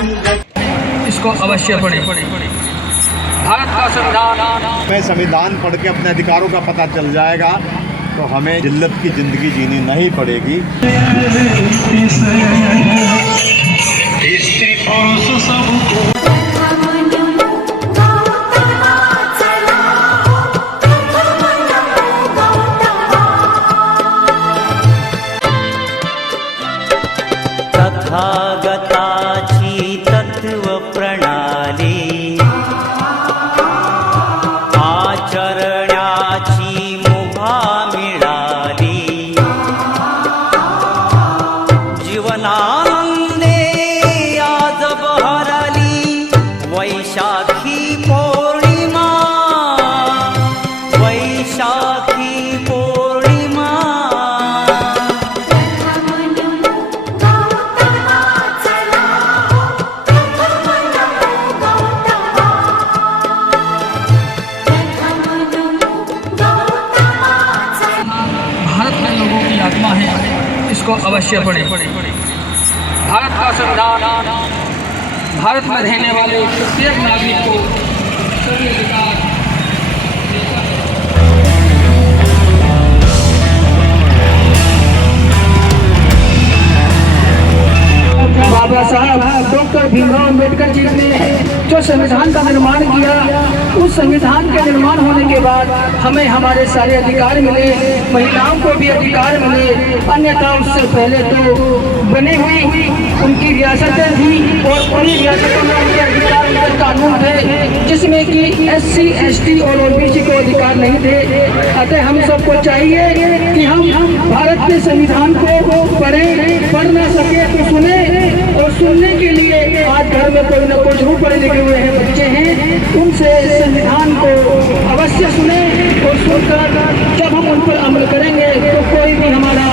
इसको अवश्य पढ़ें। भारत का संविधान में संविधान पढ़ के अपने अधिकारों का पता चल जाएगा तो हमें जिल्लत की ज़िंदगी जीनी नहीं पड़ेगी। तथागताची तत्व प्रणाली आचरण्याची मुभा मिळाली जीवनानंदे आज बहरली वैशाखी पौर्णिमा वैशाखी पौर्णिमा आत्मा है, इसको अवश्य पढ़ें। भारत का संविधान भारत में रहने वाले प्रत्येक नागरिक को सभी अधिकार बाबा साहब डॉक्टर भीमराव अम्बेडकर जी ने जो संविधान का निर्माण किया, उस संविधान के निर्माण होने के बाद हमें हमारे सारे अधिकार मिले, महिलाओं को भी अधिकार मिले। अन्यथा उससे पहले तो बनी हुई उनकी रियासतें थी और उन्हीं रियासतों में उनके अधिकार उनके कानून थे जिसमें कि SC ST और OBC को अधिकार नहीं थे। अतः हम सबको चाहिए कि हम भारत के संविधान को पढ़ें, पढ़ ना सके तो सुने, और सुनने के लिए आज घर में कोई न कोई जरूर पढ़े लिखे हुए हैं बच्चे हैं, उनसे संविधान को अवश्य सुने और सुनकर जब हम उन पर अमल करेंगे तो कोई भी हमारा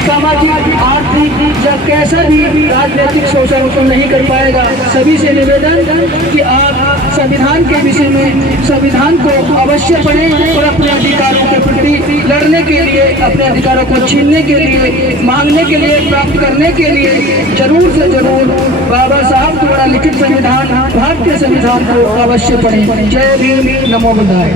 सामाजिक आर्थिक या कैसा भी राजनीतिक शोषण तो नहीं कर पाएगा। सभी से निवेदन कि आप संविधान के विषय में संविधान को अवश्य पढ़ें और अपने अधिकारों के प्रति लड़ने के लिए, अपने अधिकारों को छीनने के लिए, मांगने के लिए, प्राप्त करने के लिए जरूर से जरूर बाबा साहब द्वारा लिखित संविधान, भारतीय संविधान को अवश्य पढ़ें। जय भीम, नमो बुद्धाय।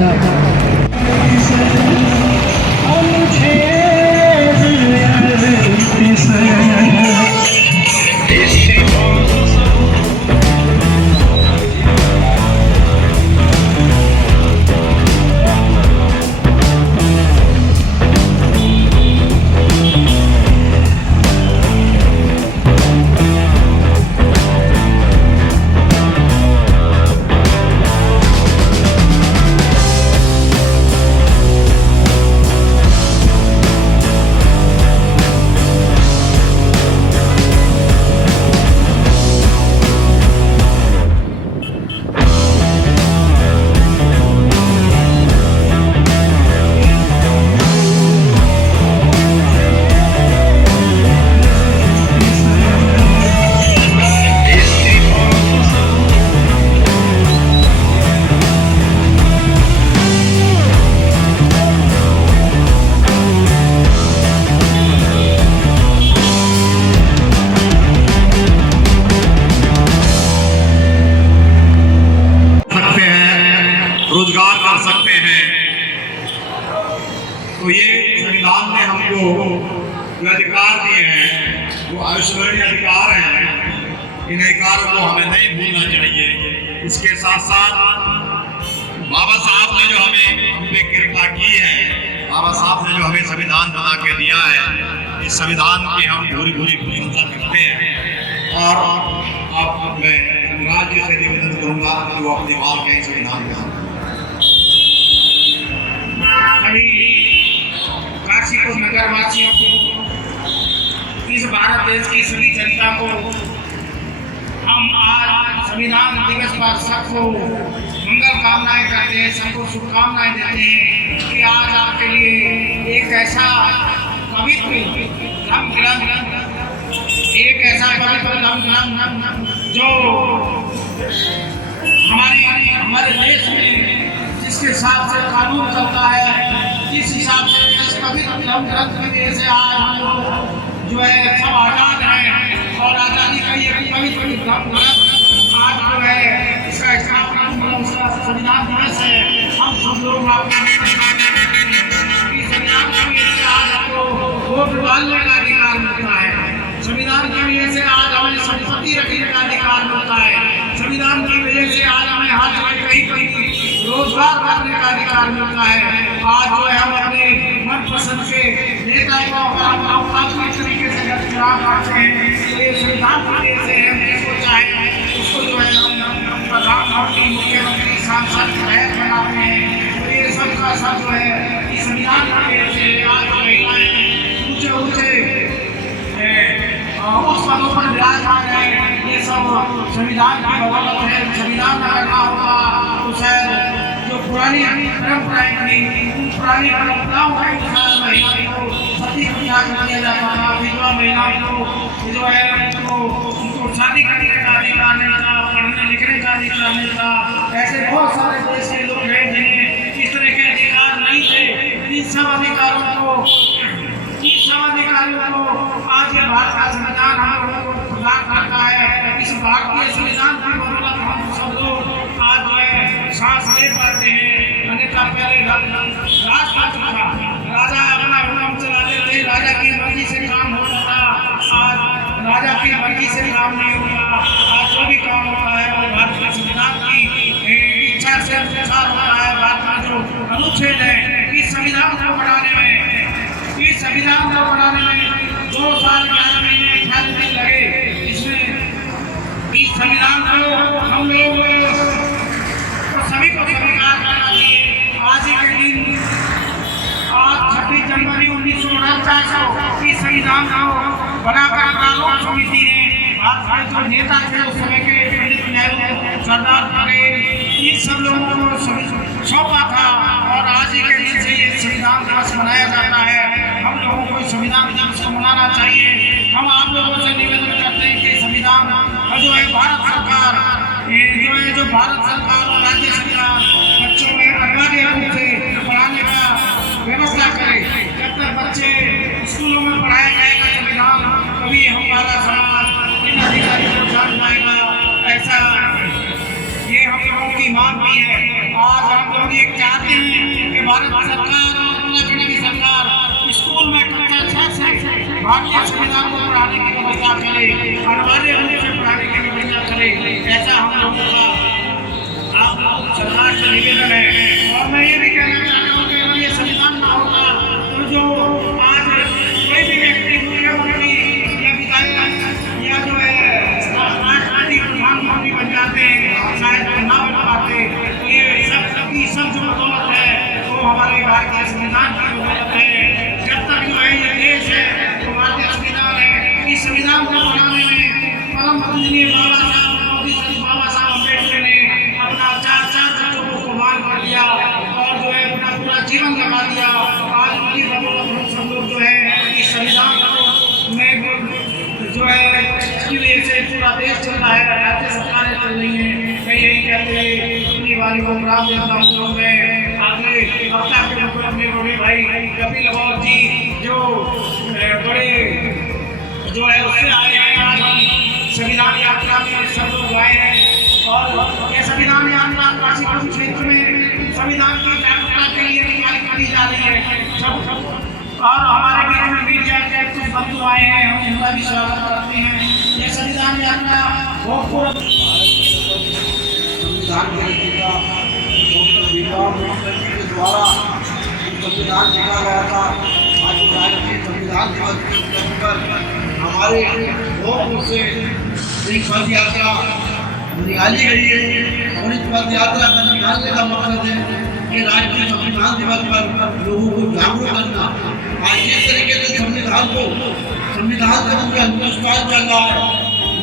रोजगार कर सकते हैं। तो ये संविधान ने हमको जो अधिकार दिए हैं वो अविस्मरणीय अधिकार हैं। इन अधिकारों को हमें नहीं भूलना चाहिए। इसके साथ साथ बाबा साहब ने जो हमें हम पे कृपा की है, बाबा साहब ने जो हमें संविधान बना के दिया है, इस संविधान की हम पूरी प्रशंसा करते हैं। और अब मैं राज्य से निवेदन करूंगा कि वो अपनी बात कहें संविधान का। सभी काशी को, नगरवासियों को, इस भारत देश की सभी जनता को हम आज संविधान दिवस पर सबको मंगल कामनाएं करते हैं, सबको शुभकामनाएं देते हैं कि आज आपके लिए एक ऐसा पवित्र धर्म ग्रंथ, एक ऐसा पवित्र धर्म ग्रंथ जो हमारे देश में जिसके हिसाब से कानून चलता है, जिस हिसाब से इस पवित्र धर्म ग्रंथ की वजह से आज हम लोग जो है सब आजाद हैं और आज़ादी का ये पवित्र धर्म ग्रंथ जो है इसका स्थापना उसका संविधान दिवस है। हम सब लोग आपको संविधान की वजह से आज हमको वोट डालने का अधिकार मिलता है। संविधान की वजह से आज हमें संपत्ति रखने का अधिकार मिलता है। संविधान की वजह से आज हमें हर जगह कहीं कहीं रोजगार करने का अधिकार मिलता है। आज जो है हम अपने मनपसंद के नेता को लोकतांत्रिक तरीके से चुनाव करते हैं। ये संविधान की वजह से हम जिसको चाहे उसको जो है हम प्रधानमंत्री, मुख्यमंत्री, सांसद, विधायक बनाते हैं। तो ये सब का सब जो है इस संविधान की वजह से आज महिलाएं ऊंचे ऊंचे उस पदों पर विराजमान है। ये सब संविधान की बदौलत है। संविधान का करना होगा तो शायद जो पुरानी परंपराएं थी उन पुरानी परंपराओं को महिलाओं को सती प्रदान किया जाता था। विधवा महिलाओं को जो है उनको शादी करने का अधिकार नहीं था, पढ़ने लिखने का अधिकार नहीं था। ऐसे बहुत सारे देश के लोग हैं जिन्हें इस तरह के अधिकार नहीं थे। इन सब अधिकारों को आज ये भारत का संविधान हम लोगों को प्रदान करता है। इस भारतीय संविधान की बदौलत हम सब लोग आज जो है सांस ले पाते हैं। अन्यथा पहले राजतंत्र था, राजा अपना हुक्म चलाते थे, राजा की मर्जी से काम होता था। आज राजा की मर्जी से काम नहीं होता। आज जो भी काम होता है वो भारत के संविधान की इच्छा से अनुसार होता है। भारत में जो अनुच्छेद है इस संविधान को बनाने में 2 साल 11 महीने 18 दिन लगे। इसमें इस संविधान को हम लोग सभी को स्वीकार करना चाहिए। आज ही के दिन आज 26 जनवरी 1949 को इस संविधान को बनाकर प्रारूप समिति ने भारत के जो नेता थे उस समय के पंडित नेहरू, सरदार पटेल, इन सब लोगों को सौंपा था। और आज ही के दिन से ये संविधान दिवस मनाया जाता है। हम लोगों को संविधान दिवस को मनाना चाहिए। हम आप लोगों से निवेदन करते हैं कि संविधान जो है भारत सरकार जो भारत सरकार और राज्य सरकार बच्चों में अनिवार्य रूप से पढ़ाने का व्यवस्था करे। जब तक बच्चे स्कूलों में पढ़ाया जाएगा संविधान, कभी हमारा समाज इन अधिकारियों को जान पाएगा। ऐसा ये हम लोगों की मांग भी है। आज हम लोग ये चाहते हैं कि भारत सरकार और उत्तराखंड की सरकार स्कूल में कक्षा 6 से भारतीय संविधान को पढ़ाने की व्यवस्था करे, अनिवार्य रूप से पढ़ाने की व्यवस्था करे। ऐसा हम लोगों का आप सरकार से निवेदन है। और मैं ये भी कहना चाहता हूँ कि अगर ये संविधान ना होता तो जो आज कोई भी व्यक्ति मुख्यमंत्री या विधायक या जो है राष्ट्रपति प्रधानमंत्री बन जाते हैं, शायद ना बन पाते। ये सब जो बदौलत है वो हमारे भारतीय संविधान की बदौलत है। जब तक जो है ये देश है तो भारतीय संविधान है। इस संविधान को बनाने में परम पूजनीय बाबा साहब अम्बेडकर ने अपना 4 बच्चों को कुर्बान कर दिया और जो है अपना पूरा जीवन लगा दिया। आज उनकी बदौलत हम सब लोग जो है इस संविधान में जो है इसकी वजह से पूरा देश चल रहा है, राज्य सरकारें चल रही हैं। मैं यही कहते हैं अपनी बारी को प्राप्त देता हूँ। मैं आगे हफ्ता के ऊपर अपने बड़े भाई कपिल गौर जी जो बड़े जो है उससे आए हैं। आज हम संविधान यात्रा में सब लोग आए हैं और ये संविधान यात्रा काशीपुर क्षेत्र में संविधान की जागरूकता के लिए तैयारी करी जा रही है। सब और हमारे बीच में मीडिया के कुछ बंधु आए हैं, हम उनका भी स्वागत करते हैं। ये संविधान यात्रा बहुत संविधान के रचयिता डॉक्टर भीमराव अम्बेडकर के द्वारा संविधान लिखा गया था। आज राष्ट्रीय संविधान दिवस के अवसर पर हमारे भोजपुर से एक पद यात्रा निकाली गई है। और इस पद यात्रा का निकालने का मकसद है कि राष्ट्रीय संविधान दिवस पर लोगों को जागरूक करना। आज जिस तरीके से संविधान से पूरा हिंदुस्तान चल रहा है,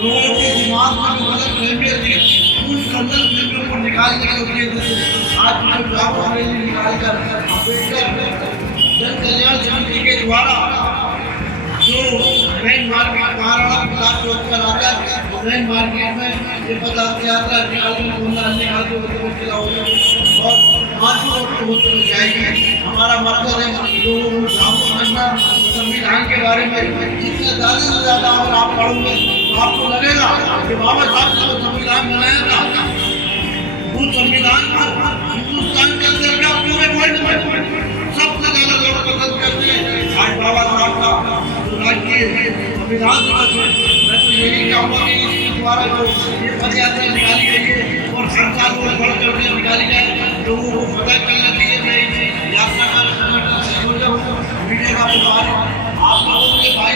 लोगों के दिमाग में जो गलत फहमियाँ थी उन गलत फहमियों को निकालने के उद्देश्य से आज जो जागरूक रैली निकालकर अम्बेडकर जन कल्याण समिति के द्वारा जो मेन मार्केट महाराणा प्रताप चौक पर आकर मेन मार्केट में ये पद यात्रा निकालते और 5 रोड होते जाएगी। हमारा मकसद है लोगों को जागरूक करना। संविधान के बारे में जितना ज़्यादा से ज़्यादा और आप पढ़ोगे तो आपको लगेगा कि बाबा साहब ने जो संविधान बनाया था उस संविधान को हिंदुस्तान के अंदर क्या पूरे वर्ल्ड में सबसे ज्यादा लोग पसंद करते हैं। आज बाबा साहब का जो राष्ट्रीय संविधान दिवस है, मैं तो यही चाहूँगा कि इसके द्वारा जो ये पद यात्रा निकाली गई है और सरकार को बढ़ करके निकाली जाए, लोगों को पता चलना चाहिए। मैं यात्रा का संयोजक मीडिया का प्रभारी आप लोगों के भाई